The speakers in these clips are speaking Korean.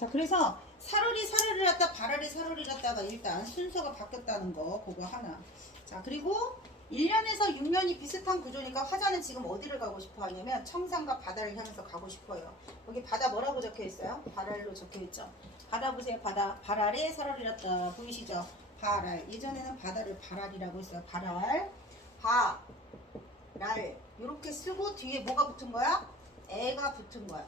자, 그래서 사월이 사월이 났다, 발월이 사월이 났다가 일단 순서가 바뀌었다는 거, 그거 하나. 자, 그리고 1년에서 6년이 비슷한 구조니까 화자는 지금 어디를 가고 싶어 하냐면 청산과 바다를 향해서 가고 싶어요. 여기 바다 뭐라고 적혀 있어요? 발알로 적혀 있죠. 바다 보세요. 바다. 발알에 사월이 났다. 보이시죠? 발알. 예전에는 바다를 발알이라고 했어요. 발알. 발. 이렇게 쓰고 뒤에 뭐가 붙은 거야? 애가 붙은 거야.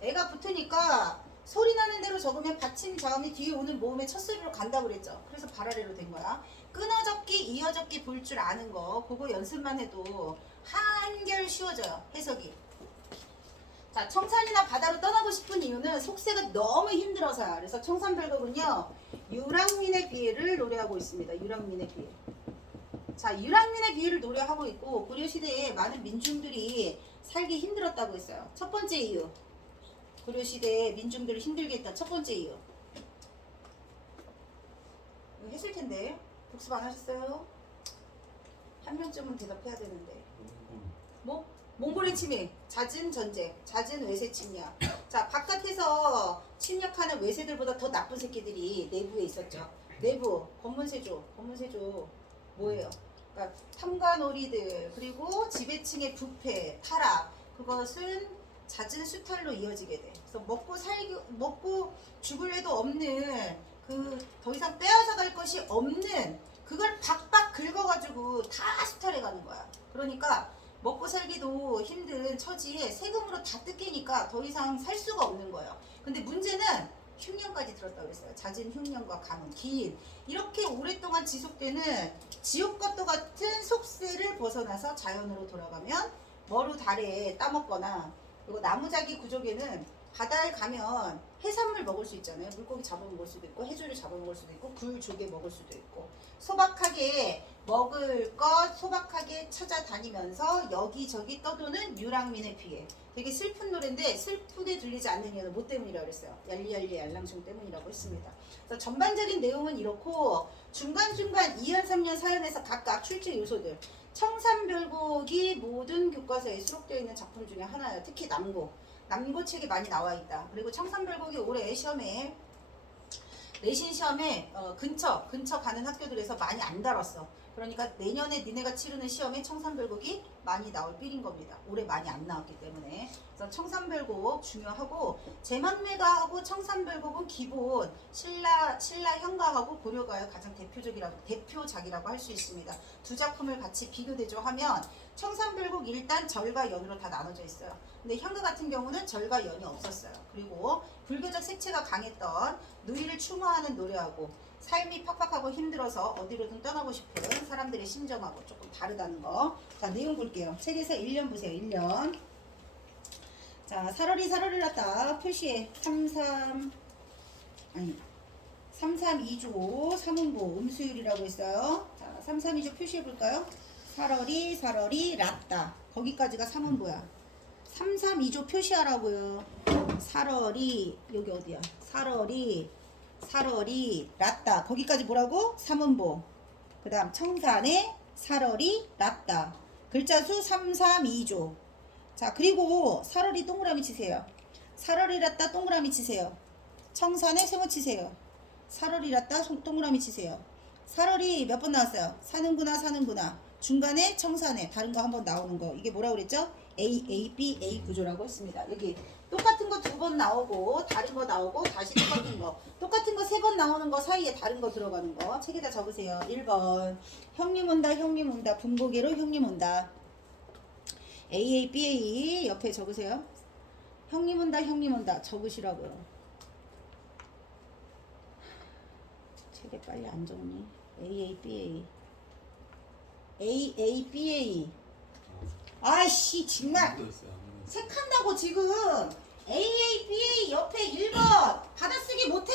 애가 붙으니까 소리 나는 대로 적으면 받침 자음이 뒤에 오는 모음의 첫 소리로 간다고 그랬죠. 그래서 발아래로 된 거야. 끊어적기, 이어적기 볼 줄 아는 거, 그거 연습만 해도 한결 쉬워져요. 해석이. 자, 청산이나 바다로 떠나고 싶은 이유는 속세가 너무 힘들어서야. 그래서 청산별곡은요, 유랑민의 비애를 노래하고 있습니다. 유랑민의 비애. 자, 유랑민의 비애를 노래하고 있고 고려시대에 많은 민중들이 살기 힘들었다고 했어요. 첫 번째 이유. 고려시대에 민중들을 힘들게 했던 첫 번째 이유. 이거 했을 텐데 복습 안 하셨어요? 한 명쯤은 대답해야 되는데. 뭐? 몽골의 침입, 잦은 전쟁, 잦은 외세 침략. 자, 바깥에서 침략하는 외세들보다 더 나쁜 새끼들이 내부에 있었죠. 내부, 검문세조 뭐예요? 그러니까 탐관오리들, 그리고 지배층의 부패, 타락. 그것은 잦은 수탈로 이어지게 돼. 그래서 먹고 죽을 애도 없는, 더 이상 빼앗아 갈 것이 없는 그걸 박박 긁어가지고 다 수탈해 가는 거야. 그러니까 먹고 살기도 힘든 처지에 세금으로 다 뜯기니까 더 이상 살 수가 없는 거예요. 근데 문제는 흉년까지 들었다고 그랬어요. 잦은 흉년과 가뭄, 긴 이렇게 오랫동안 지속되는 지옥과 똑같은 속세를 벗어나서 자연으로 돌아가면 머루 달에 따먹거나, 그리고 나무자기 구족에는 바다에 가면 해산물 먹을 수 있잖아요. 물고기 잡아먹을 수도 있고 해조류 잡아먹을 수도 있고 굴 조개 먹을 수도 있고, 소박하게 먹을 것 소박하게 찾아다니면서 여기저기 떠도는 유랑민의 비애. 되게 슬픈 노래인데 슬프게 들리지 않는 이유는 뭐 때문이라고 그랬어요? 얄리얄리 얄랑숑 때문이라고 했습니다. 그래서 전반적인 내용은 이렇고 중간중간 2년, 3년 사연에서 각각 출제 요소들, 청산별곡이 모든 교과서에 수록되어 있는 작품 중에 하나예요. 특히 남고책이 많이 나와 있다. 그리고 청산별곡이 올해 시험에, 내신 시험에 근처 가는 학교들에서 많이 안 다뤘어. 그러니까 내년에 니네가 치르는 시험에 청산별곡이 많이 나올 삘인 겁니다. 올해 많이 안 나왔기 때문에. 그래서 청산별곡 중요하고, 제막매가하고 청산별곡은 기본 신라 현가하고 고려가의 가장 대표작이라고 할 수 있습니다. 두 작품을 같이 비교대조하면 청산별곡 일단 절과 연으로 다 나눠져 있어요. 근데 현가 같은 경우는 절과 연이 없었어요. 그리고 불교적 색채가 강했던 누이를 추모하는 노래하고 삶이 팍팍하고 힘들어서 어디로든 떠나고 싶은 사람들의 심정하고 조금 다르다는 거. 자, 내용 볼게요. 책에서 1년 보세요. 1년. 자, 사월이 났다. 표시에 332조 3음보 음수율이라고 했어요. 자, 332조 표시해 볼까요? 사월이 났다. 거기까지가 3음보야. 332조 표시하라고요. 사월이 여기 어디야? 사월이 났다. 거기까지 뭐라고? 3음보. 그 다음 청산에 사월이 났다. 글자 수 332조. 자, 그리고 사월이 동그라미 치세요. 사월이 났다 동그라미 치세요. 청산에 세모 치세요. 사월이 났다 동그라미 치세요. 사월이 몇 번 나왔어요? 사는구나. 중간에 청산에 다른 거 한번 나오는 거. 이게 뭐라고 그랬죠? A, B, A 구조라고 했습니다. 여기 똑같은 거 2번 나오고 다른 거 나오고 다시 똑같은 거, 똑같은 거 3번 나오는 거 사이에 다른 거 들어가는 거 책에다 적으세요. 1번 형님 온다 분고개로 형님 온다. A, B, A 옆에 적으세요. 형님 온다 적으시라고요. 책에 빨리 안 적니? A, B, A 아이씨 정말 색한다고 지금. AABA 옆에 1번 받아쓰기 못해?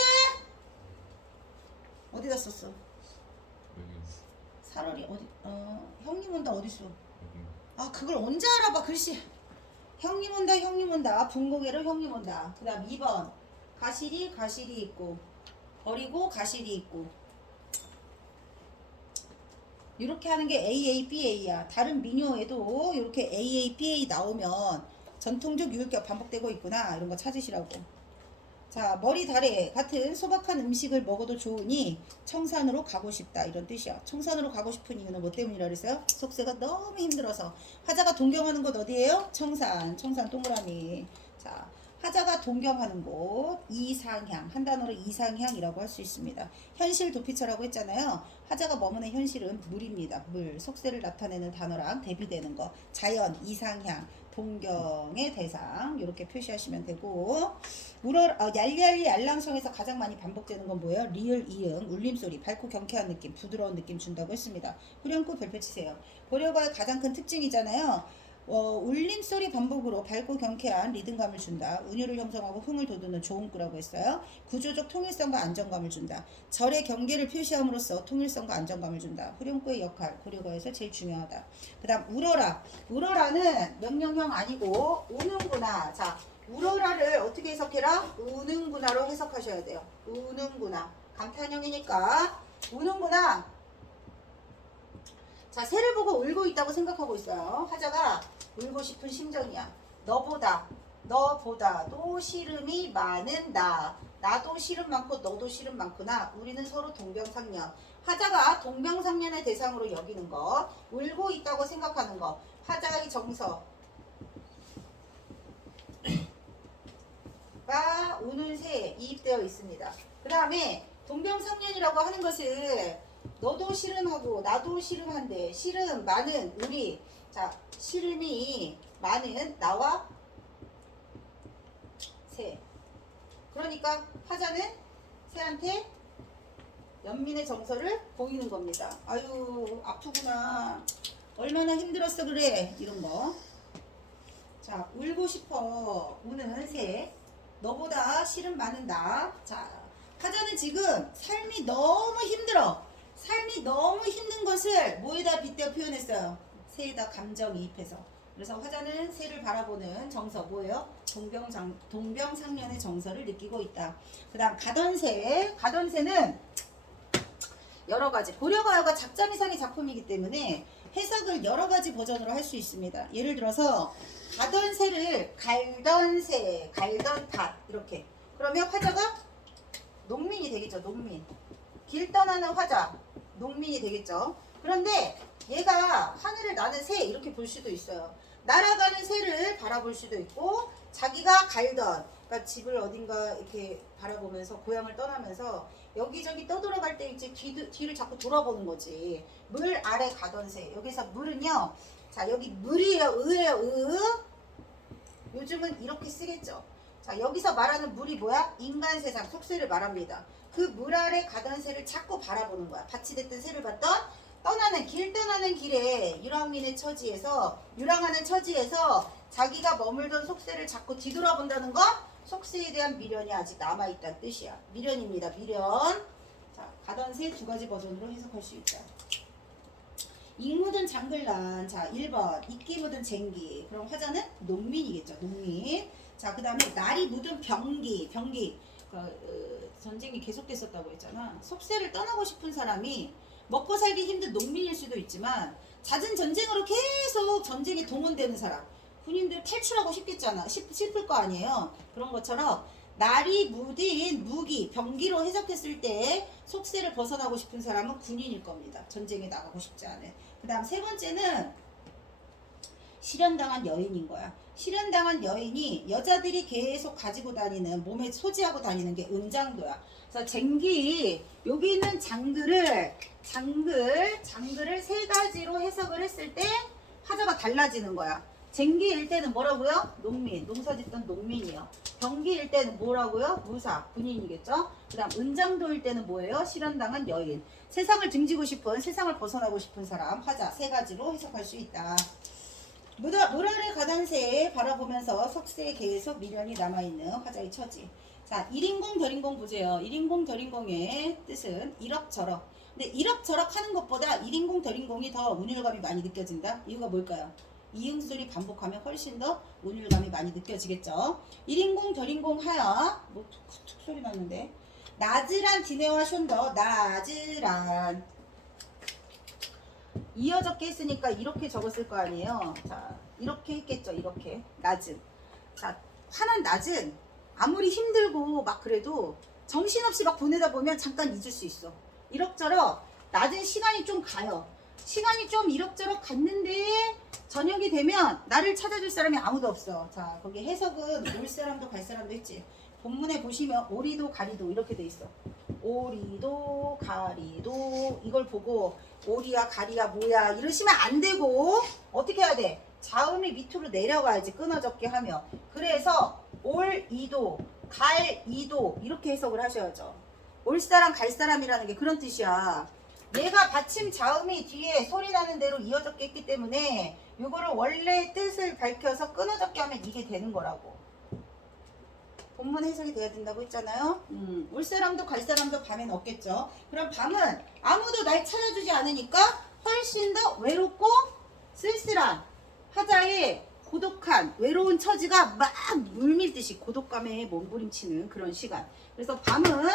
어디다 썼어? 사월이 어디? 형님 온다 어딨어? 아, 그걸 언제 알아봐 글씨. 형님 온다 분고개로 형님 온다. 그 다음 2번 가실이 있고 버리고 가실이 있고. 이렇게 하는 게 AABA야. 다른 민요에도 이렇게 AABA 나오면 전통적 유효격 반복되고 있구나, 이런 거 찾으시라고. 자, 머리 다래 같은 소박한 음식을 먹어도 좋으니 청산으로 가고 싶다 이런 뜻이야. 청산으로 가고 싶은 이유는 뭐 때문이라 그랬어요? 속세가 너무 힘들어서. 화자가 동경하는 곳 어디예요? 청산. 청산 동그라미. 자, 화자가 동경하는 곳 이상향. 한 단어로 이상향이라고 할 수 있습니다. 현실 도피처라고 했잖아요. 화자가 머무는 현실은 물입니다. 물. 속세를 나타내는 단어랑 대비되는 거. 자연, 이상향. 동경의 대상 이렇게 표시하시면 되고 얄얄리 알랑성에서 가장 많이 반복되는 건 뭐예요? 리을, 이응, 울림소리, 밝고 경쾌한 느낌, 부드러운 느낌 준다고 했습니다. 후렴구 별표 치세요. 보려과의 가장 큰 특징이잖아요. 울림소리 반복으로 밝고 경쾌한 리듬감을 준다. 은유를 형성하고 흥을 돋우는 조음구라고 했어요. 구조적 통일성과 안정감을 준다. 절의 경계를 표시함으로써 통일성과 안정감을 준다. 후렴구의 역할, 고려가에서 제일 중요하다. 그 다음 울어라. 울어라는 명령형 아니고 우는구나. 자, 울어라를 어떻게 해석해라? 우는구나로 해석하셔야 돼요. 우는구나. 감탄형이니까 우는구나. 자, 새를 보고 울고 있다고 생각하고 있어요. 화자가 울고 싶은 심정이야. 너보다도 시름이 많은 나. 나도 시름 많고 너도 시름 많구나. 우리는 서로 동병상련. 화자가 동병상련의 대상으로 여기는 것. 울고 있다고 생각하는 것. 화자의 정서가 우는 새에 이입되어 있습니다. 그 다음에 동병상련이라고 하는 것을 너도 씨름하고 나도 씨름한데 씨름 많은 우리. 자, 씨름이 많은 나와 새. 그러니까 화자는 새한테 연민의 정서를 보이는 겁니다. 아유 아프구나. 얼마나 힘들었어 그래. 이런 거. 자, 울고 싶어. 우는 새. 너보다 씨름 많은 나. 자, 화자는 지금 삶이 너무 힘들어. 삶이 너무 힘든 것을 뭐에다 빗대어 표현했어요? 새에다 감정이입해서. 그래서 화자는 새를 바라보는 정서 뭐예요? 동병상련의 정서를 느끼고 있다. 그 다음 가던새. 가던새는 여러가지. 고려가요가 작자미상의 작품이기 때문에 해석을 여러가지 버전으로 할 수 있습니다. 예를 들어서 가던새를 갈던새, 갈던밭 이렇게. 그러면 화자가 농민이 되겠죠. 농민. 길 떠나는 화자, 농민이 되겠죠. 그런데 얘가 하늘을 나는 새 이렇게 볼 수도 있어요. 날아가는 새를 바라볼 수도 있고 자기가 갈던, 그러니까 집을 어딘가 이렇게 바라보면서 고향을 떠나면서 여기저기 떠돌아갈 때 이제 뒤를 자꾸 돌아보는 거지. 물 아래 가던 새. 여기서 물은요. 자, 여기 물이에요. 의예요. 요즘은 이렇게 쓰겠죠. 자, 여기서 말하는 물이 뭐야? 인간 세상, 속세를 말합니다. 그 물 아래 가던 새를 자꾸 바라보는 거야. 밭이 됐든 새를 봤던 떠나는 길에 유랑하는 처지에서 자기가 머물던 속세를 자꾸 뒤돌아본다는 거. 속세에 대한 미련이 아직 남아있다는 뜻이야. 미련입니다. 미련. 자, 가던 새 두 가지 버전으로 해석할 수 있다. 익 묻은 장글란. 자, 1번 이끼 묻은 쟁기. 그럼 화자는 농민이겠죠. 농민. 자, 그 다음에 날이 묻은 병기. 전쟁이 계속됐었다고 했잖아. 속세를 떠나고 싶은 사람이 먹고 살기 힘든 농민일 수도 있지만 잦은 전쟁으로 계속 전쟁에 동원되는 사람. 군인들 탈출하고 싶겠잖아. 싶을 거 아니에요. 그런 것처럼 날이 묻은 무기, 병기로 해석했을 때 속세를 벗어나고 싶은 사람은 군인일 겁니다. 전쟁에 나가고 싶지 않은. 그 다음 세 번째는 실현당한 여인인 거야. 실현당한 여인이 여자들이 계속 가지고 다니는, 몸에 소지하고 다니는 게 은장도야. 그래서 쟁기, 여기 있는 장글을 세 가지로 해석을 했을 때 화자가 달라지는 거야. 쟁기일 때는 뭐라고요? 농민, 농사짓던 농민이요. 병기일 때는 뭐라고요? 무사, 군인이겠죠. 그 다음 은장도일 때는 뭐예요? 실현당한 여인. 세상을 등지고 싶은, 세상을 벗어나고 싶은 사람. 화자 세 가지로 해석할 수 있다. 물 아래 가던 새 바라보면서 석새에 계속 미련이 남아있는 화자의 처지. 자, 일인공 결인공 보세요. 일인공 결인공의 뜻은 이럭저럭. 근데 이럭저럭 하는 것보다 일인공 결인공이 더 운율감이 많이 느껴진다. 이유가 뭘까요? 이응소리 반복하면 훨씬 더 운율감이 많이 느껴지겠죠. 일인공 결인공 하여 뭐 툭툭 소리 났는데 나즈란 디네와 션더. 나즈란 이어적게 했으니까 이렇게 적었을 거 아니에요. 자, 이렇게 했겠죠. 이렇게 낮은. 자, 화난 낮은 아무리 힘들고 막 그래도 정신없이 막 보내다 보면 잠깐 잊을 수 있어. 이럭저럭 낮은 시간이 좀 가요. 시간이 좀 이럭저럭 갔는데 저녁이 되면 나를 찾아줄 사람이 아무도 없어. 자, 거기 해석은 올 사람도 갈 사람도 있지. 본문에 보시면 오리도 가리도 이렇게 돼 있어. 오리도 가리도 이걸 보고 오리야 가리야 뭐야 이러시면 안 되고 어떻게 해야 돼? 자음이 밑으로 내려가야지 끊어졌게 하면. 그래서 올 이도 갈 이도 이렇게 해석을 하셔야죠. 올 사람 갈 사람이라는 게 그런 뜻이야. 얘가 받침 자음이 뒤에 소리 나는 대로 이어졌게 했기 때문에 이거를 원래 뜻을 밝혀서 끊어졌게 하면 이게 되는 거라고. 본문 해석이 돼야 된다고 했잖아요. 올 사람도 갈 사람도 밤엔 없겠죠. 그럼 밤은 아무도 날 찾아주지 않으니까 훨씬 더 외롭고 쓸쓸한 하자의 고독한 외로운 처지가 막 물밀듯이 고독감에 몸부림치는 그런 시간. 그래서 밤은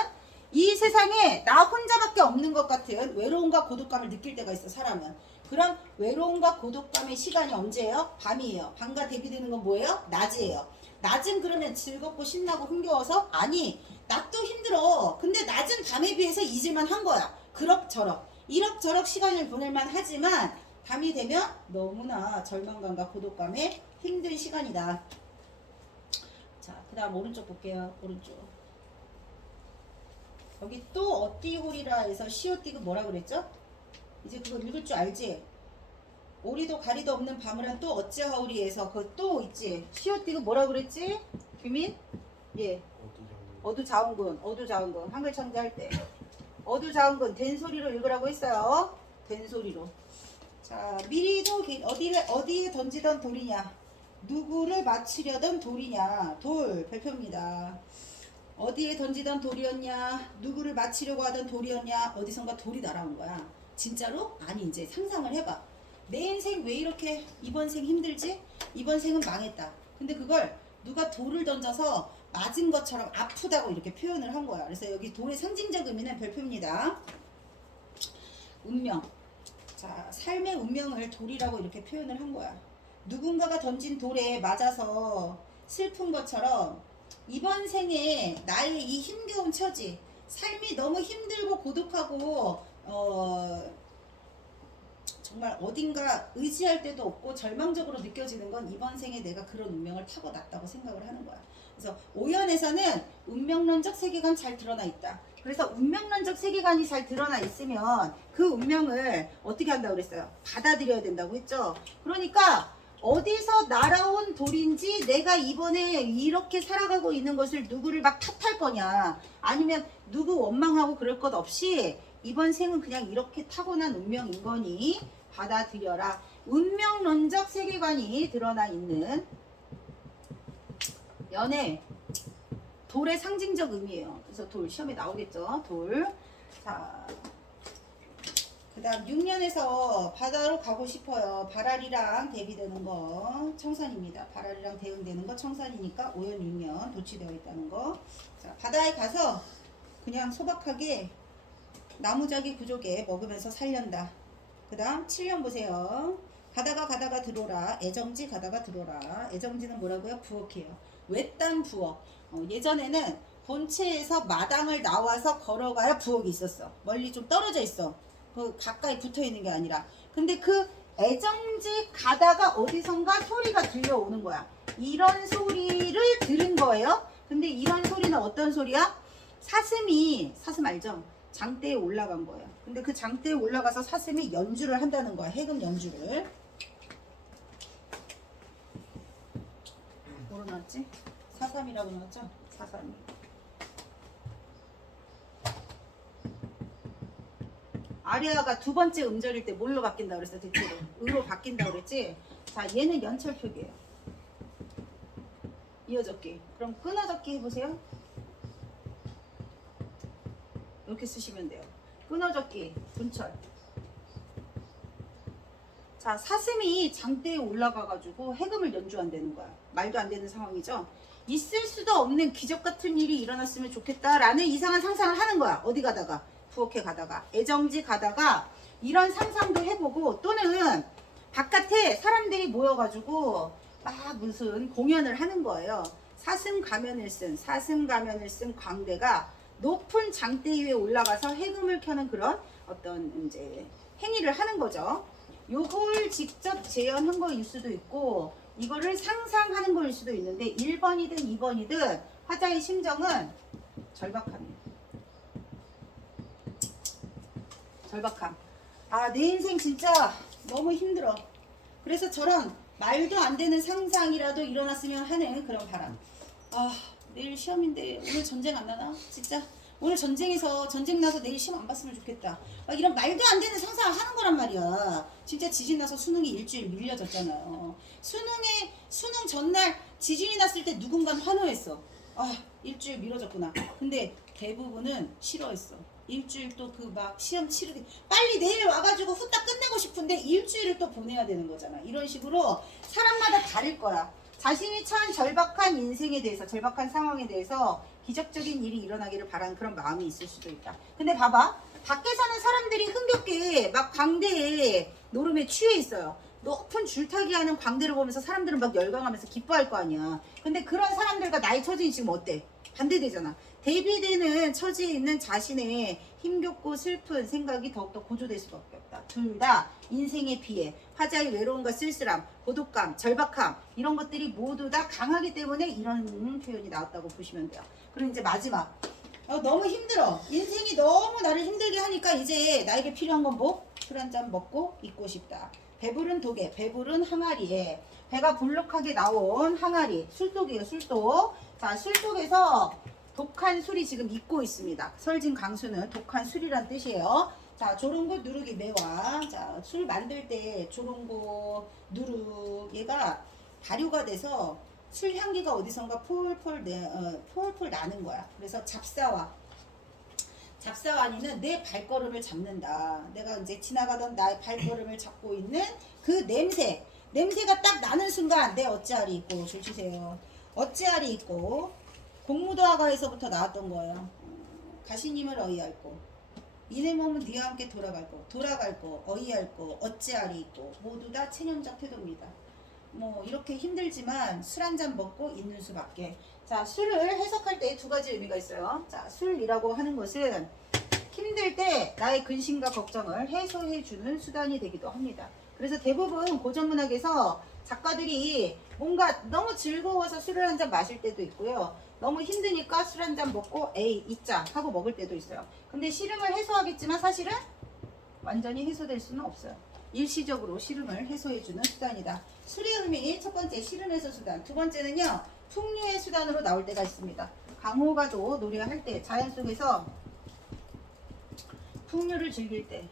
이 세상에 나 혼자밖에 없는 것 같은 외로움과 고독감을 느낄 때가 있어. 사람은. 그런 외로움과 고독감의 시간이 언제예요? 밤이에요. 밤과 대비되는 건 뭐예요? 낮이에요. 낮은 그러면 즐겁고 신나고 흥겨워서? 아니, 낮도 힘들어. 근데 낮은 밤에 비해서 잊을만 한 거야. 그럭저럭 이럭저럭 시간을 보낼만 하지만 밤이 되면 너무나 절망감과 고독감에 힘든 시간이다. 자, 그 다음 오른쪽 볼게요. 오른쪽. 여기 또 어띠홀이라 해서 시오띠그 뭐라 그랬죠? 이제 그거 읽을 줄 알지? 오리도 가리도 없는 밤을한 또 어찌하오리에서 그거 또 있지? 시오띠그 뭐라 그랬지? 규민? 예. 어두자운근. 어두자운근. 한글 창제할 때. 어두자운근. 된소리로 읽으라고 했어요. 된소리로. 자, 미리도 어디에 던지던 돌이냐? 누구를 맞추려던 돌이냐? 돌 별표입니다. 어디에 던지던 돌이었냐? 누구를 맞히려고 하던 돌이었냐? 어디선가 돌이 날아온 거야. 진짜로? 아니, 이제 상상을 해봐. 내 인생 왜 이렇게 이번 생 힘들지? 이번 생은 망했다. 근데 그걸 누가 돌을 던져서 맞은 것처럼 아프다고 이렇게 표현을 한 거야. 그래서 여기 돌의 상징적 의미는 별표입니다. 운명. 자, 삶의 운명을 돌이라고 이렇게 표현을 한 거야. 누군가가 던진 돌에 맞아서 슬픈 것처럼 이번 생에 나의 이 힘겨운 처지, 삶이 너무 힘들고 고독하고 정말 어딘가 의지할 데도 없고 절망적으로 느껴지는 건 이번 생에 내가 그런 운명을 타고났다고 생각을 하는 거야. 그래서 오연에서는 운명론적 세계관 잘 드러나 있다. 그래서 운명론적 세계관이 잘 드러나 있으면 그 운명을 어떻게 한다고 그랬어요? 받아들여야 된다고 했죠. 그러니까 어디서 날아온 돌인지 내가 이번에 이렇게 살아가고 있는 것을 누구를 막 탓할 거냐, 아니면 누구 원망하고 그럴 것 없이 이번 생은 그냥 이렇게 타고난 운명인 거니 받아들여라. 운명론적 세계관이 드러나 있는 연애. 돌의 상징적 의미예요. 그래서 돌 시험에 나오겠죠. 돌. 자, 그 다음 6년에서 바다로 가고 싶어요. 바랄이랑 대비되는 거 청산입니다. 바랄이랑 대응되는 거 청산이니까 5연 6년 도취되어 있다는 거. 자, 바다에 가서 그냥 소박하게 나무작이 구조개 먹으면서 살련다. 그 다음 7년 보세요. 가다가 들어오라. 애정지 가다가 들어오라. 애정지는 뭐라고요? 부엌이에요. 외딴 부엌. 예전에는 본체에서 마당을 나와서 걸어가야 부엌이 있었어. 멀리 좀 떨어져 있어. 그 가까이 붙어 있는 게 아니라. 근데 그 애정지 가다가 어디선가 소리가 들려오는 거야. 이런 소리를 들은 거예요. 근데 이런 소리는 어떤 소리야? 사슴 알죠? 장대에 올라간 거예요. 근데 그 장대에 올라가서 사슴이 연주를 한다는 거야. 해금 연주를. 뭐로 나왔지? 4.3이라고 나왔죠? 4.3. 아리아가 두 번째 음절일 때 뭘로 바뀐다 그랬어? 대체로 으로 바뀐다 그랬지? 자, 얘는 연철표기예요. 이어적기. 그럼 끊어적기 해보세요. 이렇게 쓰시면 돼요. 끊어적기, 분철. 자, 사슴이 장대에 올라가가지고 해금을 연주한다는 거야. 말도 안 되는 상황이죠. 있을 수도 없는 기적 같은 일이 일어났으면 좋겠다라는 이상한 상상을 하는 거야. 어디 가다가? 부엌에 가다가, 애정지 가다가 이런 상상도 해보고, 또는 바깥에 사람들이 모여가지고 막 무슨 공연을 하는 거예요. 사슴 가면을 쓴 광대가 높은 장대 위에 올라가서 해금을 켜는 그런 어떤 이제 행위를 하는 거죠. 요걸 직접 재현한 거일 수도 있고 이거를 상상하는 거일 수도 있는데 1번이든 2번이든 화자의 심정은 절박함이에요. 절박함. 아, 내 인생 진짜 너무 힘들어. 그래서 저런 말도 안 되는 상상이라도 일어났으면 하는 그런 바람. 아, 내일 시험인데 오늘 전쟁 안 나나? 진짜 오늘 전쟁 나서 내일 시험 안 봤으면 좋겠다. 막 이런 말도 안 되는 상상을 하는 거란 말이야. 진짜 지진 나서 수능이 일주일 밀려졌잖아요. 수능 전날 지진이 났을 때 누군가는 환호했어. 아, 일주일 미뤄졌구나. 근데 대부분은 싫어했어. 일주일 또 그 막 시험 치르기 빨리 내일 와가지고 후딱 끝내고 싶은데 일주일을 또 보내야 되는 거잖아. 이런 식으로 사람마다 다를 거야. 자신이 처한 절박한 인생에 대해서, 절박한 상황에 대해서 기적적인 일이 일어나기를 바라는 그런 마음이 있을 수도 있다. 근데 봐봐, 밖에 사는 사람들이 흥겹게 막 광대에 노름에 취해 있어요. 높은 줄타기 하는 광대를 보면서 사람들은 막 열광하면서 기뻐할 거 아니야. 근데 그런 사람들과 나의 처지는 지금 어때? 반대되잖아. 대비되는 처지에 있는 자신의 힘겹고 슬픈 생각이 더욱더 고조될 수밖에 없다. 둘 다 인생의 비애, 화자의 외로움과 쓸쓸함, 고독감, 절박함 이런 것들이 모두 다 강하기 때문에 이런 표현이 나왔다고 보시면 돼요. 그리고 이제 마지막, 너무 힘들어. 인생이 너무 나를 힘들게 하니까 이제 나에게 필요한 건 뭐? 술 한 잔 먹고 있고 싶다. 배부른 독에, 배부른 항아리에, 배가 불룩하게 나온 항아리, 술독이에요, 술독. 자, 술독에서 독한 술이 지금 익고 있습니다. 설진 강수는 독한 술이란 뜻이에요. 자, 조롱고 누룩이 매화. 자, 술 만들 때 조롱고 누룩 얘가 발효가 돼서 술 향기가 어디선가 폴폴 나는 거야. 그래서 잡사와니는 내 발걸음을 잡는다. 내가 이제 지나가던 나의 발걸음을 잡고 있는 그 냄새가 딱 나는 순간 내 어찌알이 있고, 줄 치세요. 어찌알이 있고, 공무도화가에서부터 나왔던 거예요. 가시님을 어이할고, 이내 몸은 네와 함께 돌아갈 거, 어이할 거, 어찌알이 있고, 모두 다 체념적 태도입니다. 뭐 이렇게 힘들지만 술 한 잔 먹고 있는 수밖에. 자, 술을 해석할 때 두 가지 의미가 있어요. 자, 술이라고 하는 것은 힘들 때 나의 근심과 걱정을 해소해주는 수단이 되기도 합니다. 그래서 대부분 고전문학에서 작가들이 뭔가 너무 즐거워서 술을 한 잔 마실 때도 있고요. 너무 힘드니까 술 한 잔 먹고 에이 잊자 하고 먹을 때도 있어요. 근데 시름을 해소하겠지만 사실은 완전히 해소될 수는 없어요. 일시적으로 시름을 해소해주는 수단이다. 술의 의미 첫 번째 시름 해소 수단, 두 번째는요 풍류의 수단으로 나올 때가 있습니다. 강호가도 노래할 때 자연 속에서 풍류를 즐길 때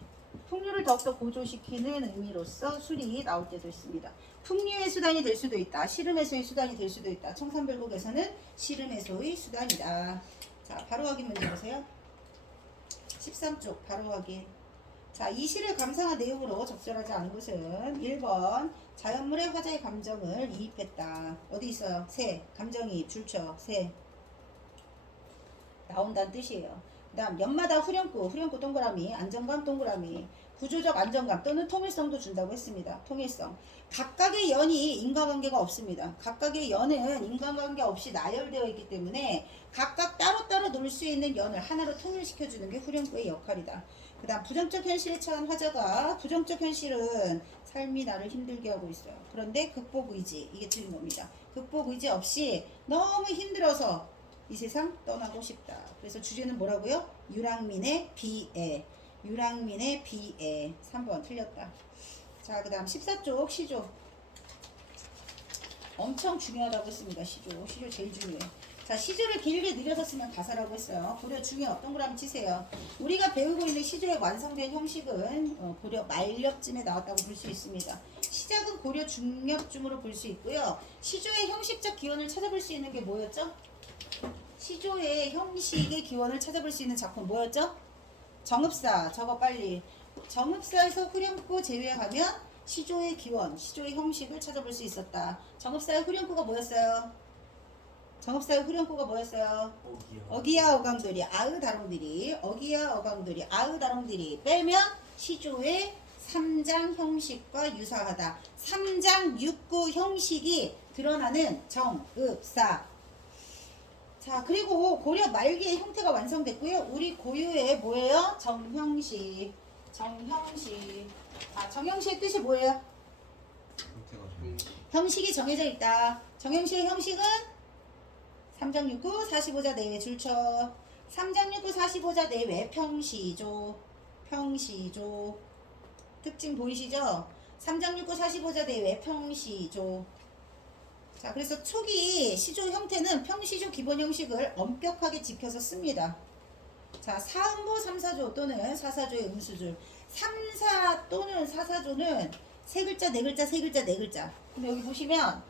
풍류를 더욱더 고조시키는 의미로서 술이 나올 때도 있습니다. 풍류의 수단이 될 수도 있다. 시름 해소의 수단이 될 수도 있다. 청산별곡에서는 시름 해소의 수단이다. 자, 바로 확인 문제 보세요. 13쪽 바로 확인. 자, 이 시를 감상한 내용으로 적절하지 않은 것은 1번 자연물의 화자의 감정을 이입했다. 어디 있어요? 새, 감정이입, 줄쳐, 새 나온다는 뜻이에요. 그 다음 연마다 후렴구 동그라미, 안정감 동그라미, 구조적 안정감 또는 통일성도 준다고 했습니다. 통일성. 각각의 연이 인과관계가 없습니다. 각각의 연은 인과관계 없이 나열되어 있기 때문에 각각 따로따로 놀 수 있는 연을 하나로 통일시켜주는 게 후렴구의 역할이다. 그 다음 부정적 현실에 처한 화자가, 부정적 현실은 삶이 나를 힘들게 하고 있어요. 그런데 극복의지, 이게 틀린 겁니다. 극복의지 없이 너무 힘들어서 이 세상 떠나고 싶다. 그래서 주제는 뭐라고요? 유랑민의 비애. 유랑민의 비애. 3번 틀렸다. 자, 그 다음 14쪽 시조. 엄청 중요하다고 했습니다. 시조 제일 중요해요. 자, 시조를 길게 늘려서 쓰면 가사라고 했어요. 고려 중엽 동그라미 치세요. 우리가 배우고 있는 시조의 완성된 형식은 고려 말엽쯤에 나왔다고 볼 수 있습니다. 시작은 고려 중엽쯤으로 볼 수 있고요. 시조의 형식적 기원을 찾아볼 수 있는 게 뭐였죠? 시조의 형식의 기원을 찾아볼 수 있는 작품 뭐였죠? 정읍사. 저거 빨리. 정읍사에서 후렴구 제외하면 시조의 기원, 시조의 형식을 찾아볼 수 있었다. 정읍사의 후렴구가 뭐였어요? 어기야 어강들이, 아으 다롱들이, 어기야 어강들이, 아으 다롱들이 빼면 시조의 3장 형식과 유사하다. 3장 6구 형식이 드러나는 정읍사. 자, 그리고 고려 말기의 형태가 완성됐고요. 우리 고유의 뭐예요? 정형시. 정형시. 아, 정형시의 뜻이 뭐예요? 형식이 정해져 있다. 정형시의 형식은 3.69 45자 내외 줄쳐. 3.69 45자 내외 평시조. 평시조. 특징 보이시죠? 3.69 45자 내외 평시조. 자, 그래서 초기 시조 형태는 평시조 기본 형식을 엄격하게 지켜서 씁니다. 자, 4음보 3사조 또는 4사조의 음수줄. 3사 또는 4사조는 세 글자, 네 글자, 세 글자, 네 글자. 근데 여기 보시면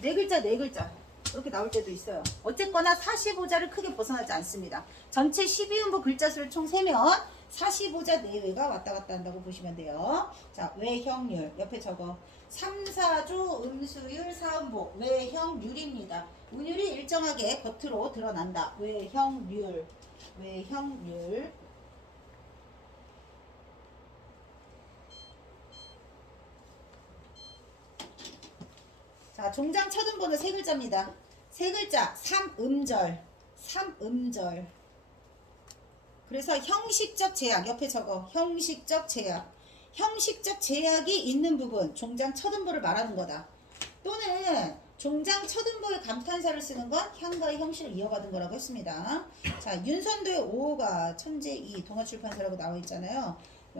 네 글자, 네 글자 이렇게 나올 때도 있어요. 어쨌거나 45자를 크게 벗어나지 않습니다. 전체 12음보 글자 수를 총 세면 45자 내외가 왔다 갔다 한다고 보시면 돼요. 자, 외형률 옆에 적어. 3, 4조 음수율 4음보 외형률입니다. 운율이 일정하게 겉으로 드러난다. 외형률. 외형률. 자, 종장 첫 음보는 세 글자입니다. 세 글자 3음절. 3음절. 그래서 형식적 제약 옆에 적어. 형식적 제약. 형식적 제약이 있는 부분 종장 첫 음보를 말하는 거다. 또는 종장 첫 음보의 감탄사를 쓰는 건 향가의 형식을 이어가는 거라고 했습니다. 자, 윤선도의 5호가 천재이 동아출판사라고 나와 있잖아요.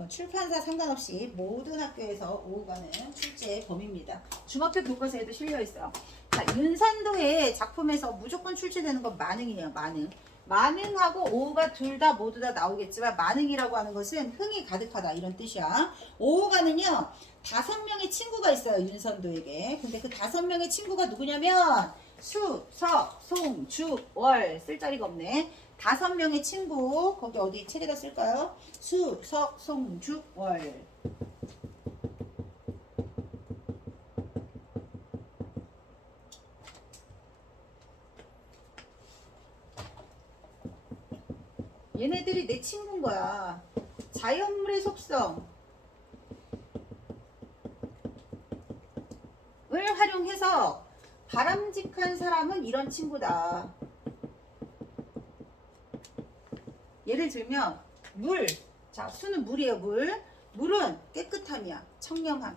출판사 상관없이 모든 학교에서 5호가는 출제의 범위입니다. 중학교 교과서에도 실려 있어요. 자, 윤선도의 작품에서 무조건 출제되는 건 만흥이에요. 만흥. 만흥하고 5호가 둘 다 모두 다 나오겠지만 만흥이라고 하는 것은 흥이 가득하다 이런 뜻이야. 5호가는요 5명의 친구가 있어요. 윤선도에게. 근데 그 5명의 친구가 누구냐면 수, 석, 송, 주, 월. 쓸 자리가 없네. 5명의 친구 거기 어디 책에다 쓸까요? 수, 석, 송, 주, 월. 얘네들이 내 친구인 거야. 자연물의 속성을 활용해서 바람직한 사람은 이런 친구다. 예를 들면 물. 자, 수는 물이에요. 물. 물은 깨끗함이야. 청렴함.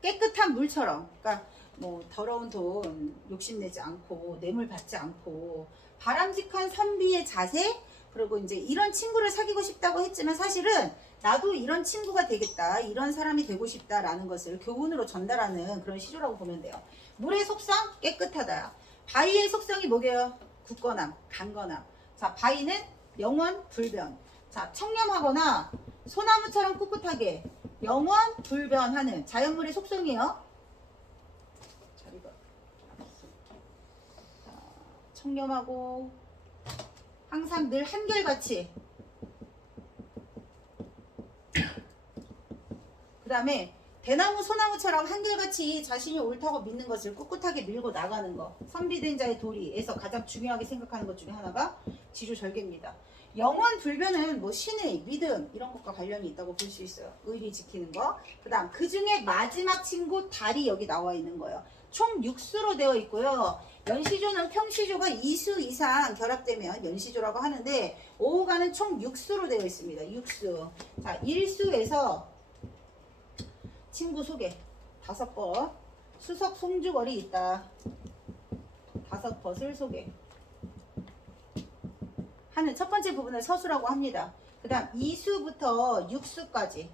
깨끗한 물처럼. 그러니까 뭐 더러운 돈 욕심내지 않고 뇌물 받지 않고 바람직한 선비의 자세. 그리고 이제 이런 친구를 사귀고 싶다고 했지만 사실은 나도 이런 친구가 되겠다, 이런 사람이 되고 싶다라는 것을 교훈으로 전달하는 그런 시조라고 보면 돼요. 물의 속성 깨끗하다. 바위의 속성이 뭐게요? 굳건함, 강건함. 자, 바위는 영원 불변. 자, 청렴하거나 소나무처럼 꿋꿋하게 영원 불변하는 자연물의 속성이에요. 자, 청렴하고 항상 늘 한결같이. 그 다음에 대나무 소나무처럼 한결같이 자신이 옳다고 믿는 것을 꿋꿋하게 밀고 나가는 거. 선비된 자의 도리에서 가장 중요하게 생각하는 것 중에 하나가 지조절개입니다. 영원 불변은 뭐 신의 믿음 이런 것과 관련이 있다고 볼 수 있어요. 의리 지키는 거. 그 다음 그 중에 마지막 친구 달이 여기 나와 있는 거예요. 총 6수로 되어 있고요. 연시조는 평시조가 2수 이상 결합되면 연시조라고 하는데 5호가는 총 6수로 되어 있습니다. 6수. 자, 1수에서 친구 소개 5번. 수석 송주월이 있다. 5벗을 소개 하는 첫 번째 부분을 서수라고 합니다. 그 다음 2수부터 6수까지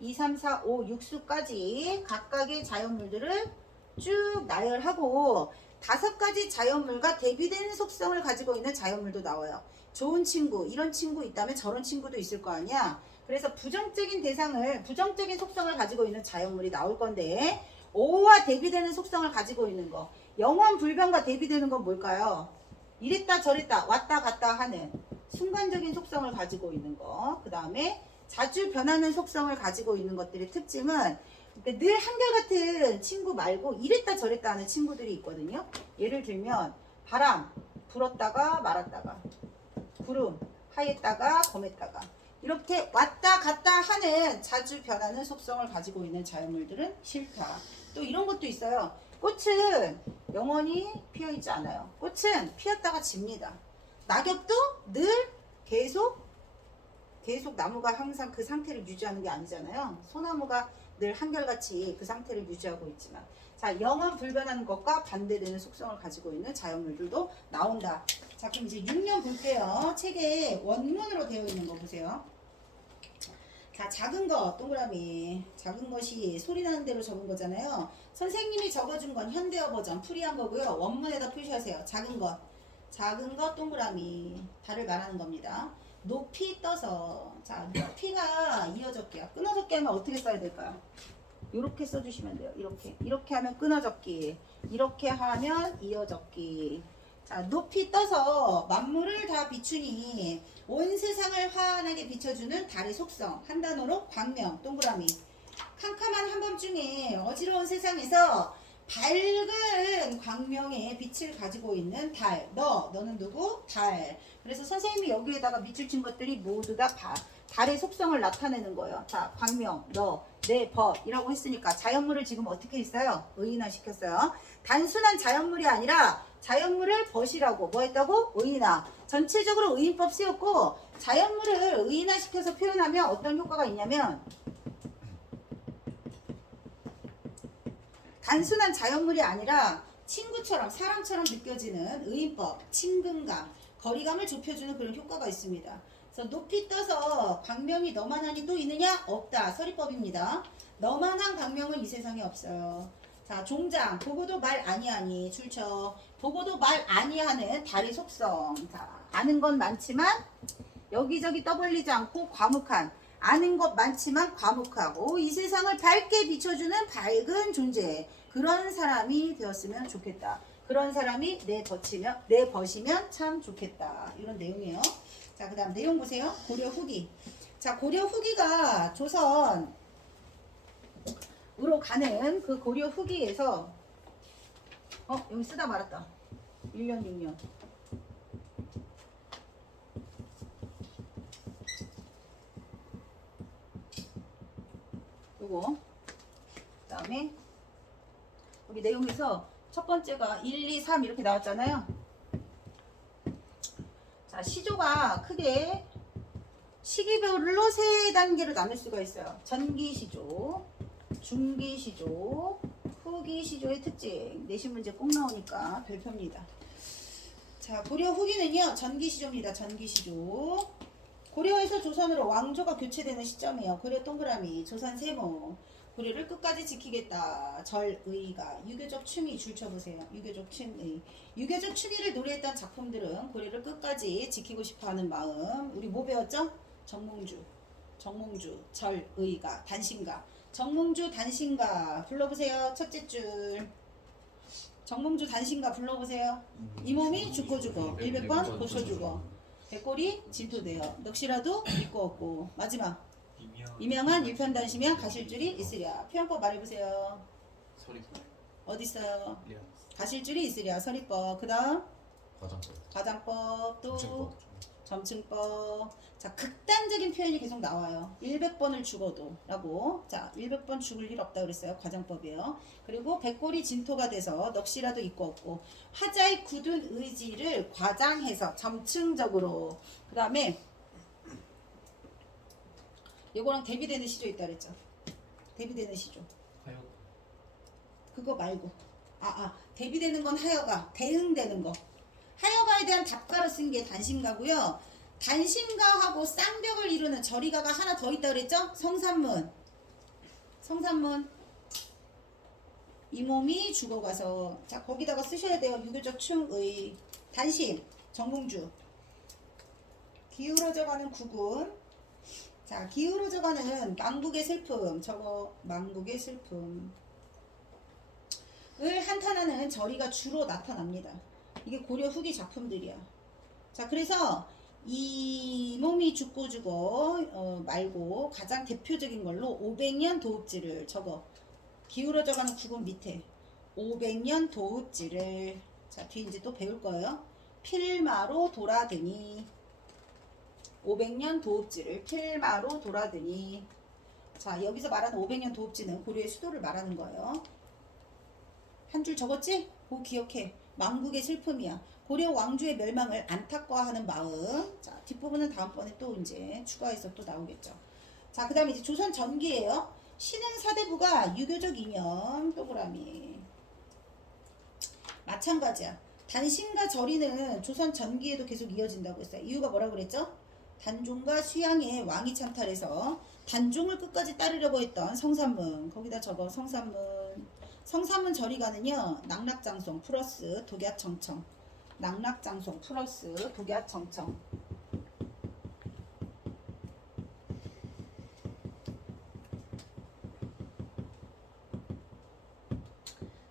2, 3, 4, 5, 6수까지 각각의 자연물들을 쭉 나열하고 5가지 자연물과 대비되는 속성을 가지고 있는 자연물도 나와요. 좋은 친구, 이런 친구 있다면 저런 친구도 있을 거 아니야. 그래서 부정적인 속성을 가지고 있는 자연물이 나올 건데 5와 대비되는 속성을 가지고 있는 거, 영원 불변과 대비되는 건 뭘까요? 이랬다 저랬다 왔다 갔다 하는 순간적인 속성을 가지고 있는 거. 그 다음에 자주 변하는 속성을 가지고 있는 것들의 특징은 늘 한결같은 친구 말고 이랬다 저랬다 하는 친구들이 있거든요. 예를 들면 바람 불었다가 말았다가, 구름 하였다가 검했다가, 이렇게 왔다 갔다 하는 자주 변하는 속성을 가지고 있는 자연물들은 싫다. 또 이런 것도 있어요. 꽃은 영원히 피어있지 않아요. 꽃은 피었다가 집니다. 낙엽도 늘 계속 나무가 항상 그 상태를 유지하는 게 아니잖아요. 소나무가 늘 한결같이 그 상태를 유지하고 있지만, 자, 영원 불변하는 것과 반대되는 속성을 가지고 있는 자연물들도 나온다. 자, 그럼 이제 6년 볼게요. 책에 원문으로 되어 있는 거 보세요. 자, 작은 것 동그라미. 작은 것이 소리 나는 대로 적은 거잖아요. 선생님이 적어준 건 현대어 버전 풀이한 거고요. 원문에다 표시하세요. 작은 것 동그라미. 달을 말하는 겁니다. 높이 떠서. 자, 높이가 이어적기야. 끊어적기 하면 어떻게 써야 될까요? 이렇게 써주시면 돼요. 이렇게 하면 끊어적기, 이렇게 하면 이어적기. 자, 높이 떠서 만물을 다 비추니 온 세상을 환하게 비춰주는 달의 속성. 한 단어로 광명, 동그라미. 캄캄한 한밤중에 어지러운 세상에서 밝은 광명의 빛을 가지고 있는 달. 너는 누구? 달. 그래서 선생님이 여기에다가 밑줄 친 것들이 모두 다 달의 속성을 나타내는 거예요. 자, 광명, 너, 내, 벗이라고 했으니까 자연물을 지금 어떻게 했어요? 의인화 시켰어요. 단순한 자연물이 아니라 자연물을 벗이라고 뭐 했다고? 의인화. 전체적으로 의인법 쓰였고, 자연물을 의인화 시켜서 표현하면 어떤 효과가 있냐면, 단순한 자연물이 아니라 친구처럼 사람처럼 느껴지는 의인법, 친근감, 거리감을 좁혀주는 그런 효과가 있습니다. 그래서 높이 떠서 광명이 너만하니 또 있느냐? 없다. 서리법입니다. 너만한 광명은 이 세상에 없어요. 자, 종장, 보고도 말 아니하니 출처. 보고도 말 아니하는 달의 속성. 자, 아는 건 많지만 여기저기 떠벌리지 않고 과묵한, 아는 것 많지만 과묵하고 이 세상을 밝게 비춰주는 밝은 존재. 그런 사람이 되었으면 좋겠다. 그런 사람이 내 벗이면 참 좋겠다. 이런 내용이에요. 자, 그 다음 내용 보세요. 고려 후기. 자, 고려 후기가 조선으로 가는 그 고려 후기에서 여기 쓰다 말았다. 1년 6년. 요거. 그 다음에 여기 내용에서 첫 번째가 1, 2, 3 이렇게 나왔잖아요. 자, 시조가 크게 시기별로 세 단계로 나눌 수가 있어요. 전기시조, 중기시조, 후기시조의 특징. 내신 문제 꼭 나오니까 별표입니다. 자, 고려 후기는요, 전기시조입니다. 전기시조. 고려에서 조선으로 왕조가 교체되는 시점이에요. 고려 동그라미, 조선 세모. 고려를 끝까지 지키겠다. 절의가. 유교적 충의 줄 쳐보세요. 유교적 충의. 유교적 충의를 노래했던 작품들은 고려를 끝까지 지키고 싶어하는 마음. 우리 뭐 배웠죠? 정몽주, 절의가, 단신가. 정몽주 단신가 불러보세요. 첫째 줄. 정몽주 단신가 불러보세요. 이 몸이 죽고 죽어 100번 고쳐 죽어. 백골이 진토되어 넋이라도 있고 없고. 마지막. 이명한 일편단시면 가실 줄이 있으랴. 표현법 말해보세요. 서리법. 어디 있어요? 가실 줄이 있으랴. 서리법. 그 다음 과장법. 또 점층법. 자, 극단적인 표현이 계속 나와요. 100번을 죽어도 라고. 자, 100번 죽을 일 없다 그랬어요. 과장법이에요. 그리고 백골이 진토가 돼서 넋이라도 있고 없고. 화자의 굳은 의지를 과장해서 점층적으로. 그 다음에 요거랑 대비되는 시조 있다 그랬죠. 대비되는 시조. 하여. 그거 말고. 대비되는 건 하여가. 대응되는 거. 하여가에 대한 답가로 쓴 게 단신가고요. 단신가하고 쌍벽을 이루는 절이가가 하나 더 있다 그랬죠. 성산문. 이 몸이 죽어가서. 자, 거기다가 쓰셔야 돼요. 유교적 충의. 단신. 정몽주. 기울어져가는 국은. 자, 기울어져가는 망국의 슬픔. 저거 망국의 슬픔을 한탄하는 절이가 주로 나타납니다. 이게 고려 후기 작품들이야. 자, 그래서 이 몸이 죽고 죽어 말고 가장 대표적인 걸로 500년 도읍지를. 저거 기울어져가는 국은 밑에 500년 도읍지를. 자, 뒤에 이제 또 배울 거예요. 필마로 돌아드니. 500년 도읍지를 필마로 돌아드니. 자, 여기서 말하는 500년 도읍지는 고려의 수도를 말하는 거예요. 한 줄 적었지? 그거 기억해. 망국의 슬픔이야. 고려 왕조의 멸망을 안타까워하는 마음. 자, 뒷부분은 다음번에 또 이제 추가해서 또 나오겠죠. 자, 그 다음에 이제 조선 전기예요. 신흥 사대부가 유교적 이념 동그라미. 마찬가지야. 단신과 절이는 조선 전기에도 계속 이어진다고 했어요. 이유가 뭐라고 그랬죠? 단종과 수양의 왕이 창탈해서 단종을 끝까지 따르려고 했던 성산문. 거기다 적어 성산문. 성산문 절이가는요. 낙락장송 플러스 독야청청. 낙락장송 플러스 독야청청.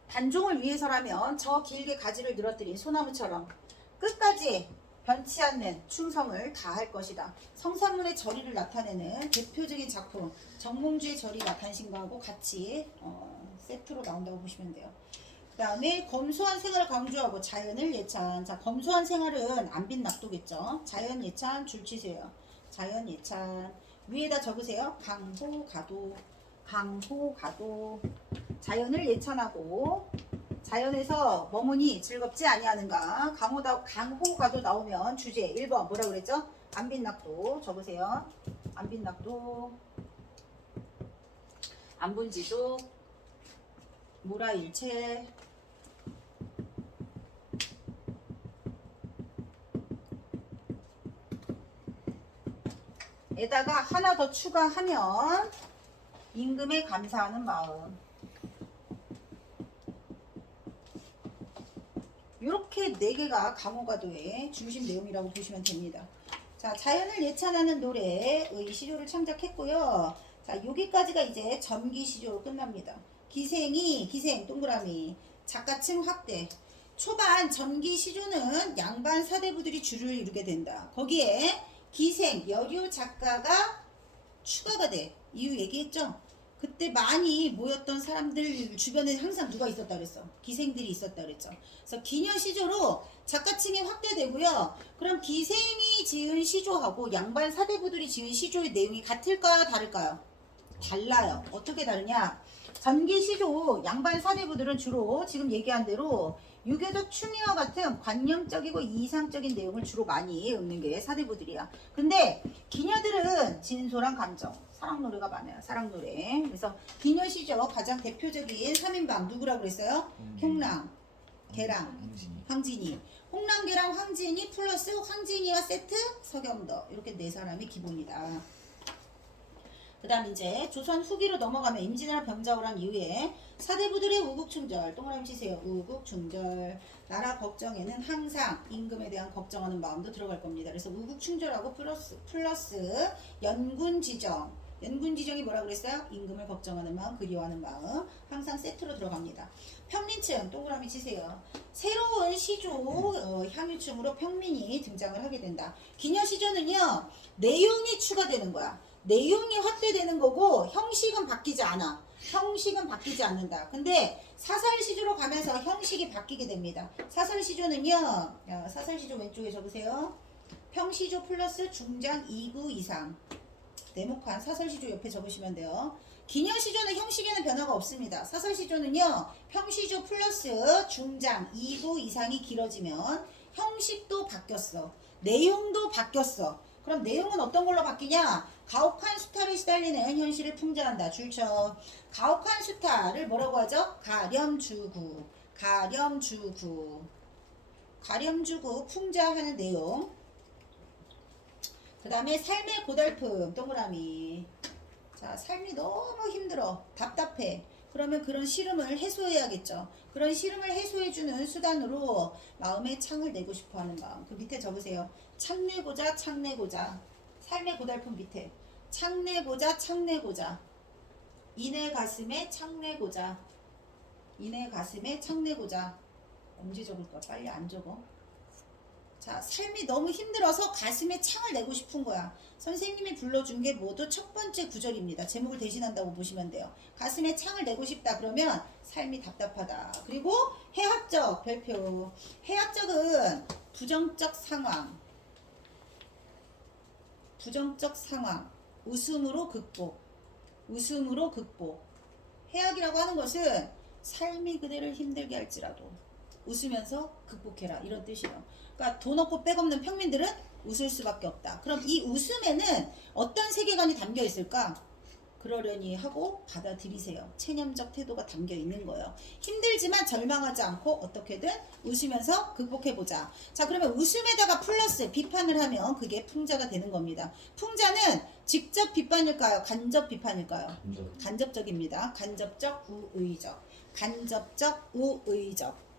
단종을 위해서라면 저 길게 가지를 늘어뜨린 소나무처럼 끝까지 변치 않는 충성을 다할 것이다. 성산문의 절이를 나타내는 대표적인 작품 정몽주의 절이가 단신과하고 같이 세트로 나온다고 보시면 돼요. 그 다음에 검소한 생활을 강조하고 자연을 예찬. 자, 검소한 생활은 안빈낙도겠죠. 자연 예찬 줄치세요. 자연 예찬 위에다 적으세요. 강호가도. 강호가도. 자연을 예찬하고 자연에서 머무니 즐겁지 아니하는가. 강호가도 나오면 주제 1번 뭐라 그랬죠? 안빈낙도 적으세요. 안빈낙도. 안분지도. 무라일체. 에다가 하나 더 추가하면 임금에 감사하는 마음. 이렇게 4개가 강호가도의 중심 내용이라고 보시면 됩니다. 자, 자연을 예찬하는 노래의 시조를 창작했고요. 자, 여기까지가 이제 전기 시조로 끝납니다. 기생 동그라미. 작가층 확대. 초반 전기 시조는 양반 사대부들이 주를 이루게 된다. 거기에 기생, 여류 작가가 추가가 돼. 이유 얘기했죠? 그때 많이 모였던 사람들 주변에 항상 누가 있었다 그랬어? 기생들이 있었다 그랬죠. 그래서 기녀 시조로 작가층이 확대되고요. 그럼 기생이 지은 시조하고 양반 사대부들이 지은 시조의 내용이 같을까요? 다를까요? 달라요. 어떻게 다르냐? 전기 시조 양반 사대부들은 주로 지금 얘기한 대로 유교적 충의와 같은 관념적이고 이상적인 내용을 주로 많이 읊는 게 사대부들이야. 근데 기녀들은 진솔한 감정, 사랑 노래가 많아요. 사랑 노래. 그래서 기녀 시조 가장 대표적인 3인방 누구라고 그랬어요? 홍랑, 개랑, 황진이. 홍랑, 개랑, 황진이 플러스 황진이와 세트 서경더. 이렇게 4사람이 기본이다. 그 다음 이제 조선 후기로 넘어가면 임진왜란 병자호란 이후에 사대부들의 우국충절. 동그라미 치세요. 우국충절. 나라 걱정에는 항상 임금에 대한 걱정하는 마음도 들어갈 겁니다. 그래서 우국충절하고 플러스 연군지정. 연군지정이 뭐라 그랬어요? 임금을 걱정하는 마음, 그리워하는 마음. 항상 세트로 들어갑니다. 평민층. 동그라미 치세요. 새로운 시조 향유층으로 평민이 등장을 하게 된다. 기녀시조는요. 내용이 추가되는 거야. 내용이 확대되는 거고 형식은 바뀌지 않아. 형식은 바뀌지 않는다. 근데 사살시조로 가면서 형식이 바뀌게 됩니다. 사살시조는요. 사살시조 왼쪽에 적으세요. 평시조 플러스 중장 2구 이상. 네모칸 사살시조 옆에 적으시면 돼요. 기녀시조는 형식에는 변화가 없습니다. 사살시조는요. 평시조 플러스 중장 2구 이상이 길어지면 형식도 바뀌었어. 내용도 바뀌었어. 그럼 내용은 어떤 걸로 바뀌냐? 가혹한 수탈에 시달리는 현실을 풍자한다. 줄쳐. 가혹한 수탈을 뭐라고 하죠? 가렴주구. 가렴주구. 가렴주구 풍자하는 내용. 그 다음에 삶의 고달픔. 동그라미. 자, 삶이 너무 힘들어. 답답해. 그러면 그런 시름을 해소해야겠죠. 그런 시름을 해소해주는 수단으로 마음에 창을 내고 싶어하는 마음. 그 밑에 적으세요. 창내고자 창내고자. 삶의 고달픔 밑에 창내고자 창내고자. 이내 가슴에 창내고자. 이내 가슴에 창내고자. 언제 적을까? 빨리 안 적어. 자, 삶이 너무 힘들어서 가슴에 창을 내고 싶은 거야. 선생님이 불러준 게 모두 첫 번째 구절입니다. 제목을 대신한다고 보시면 돼요. 가슴에 창을 내고 싶다 그러면 삶이 답답하다. 그리고 해학적 별표. 해학적은 부정적 상황. 부정적 상황. 웃음으로 극복. 웃음으로 극복. 해학이라고 하는 것은 삶이 그대를 힘들게 할지라도 웃으면서 극복해라 이런 뜻이에요. 그러니까 돈 없고 백 없는 평민들은 웃을 수밖에 없다. 그럼 이 웃음에는 어떤 세계관이 담겨 있을까? 그러려니 하고 받아들이세요. 체념적 태도가 담겨 있는 거예요. 힘들지만 절망하지 않고 어떻게든 웃으면서 극복해보자. 자, 그러면 웃음에다가 플러스 비판을 하면 그게 풍자가 되는 겁니다. 풍자는 직접 비판일까요? 간접 비판일까요? 간접적입니다. 간접적 우의적. 간접적 우의적.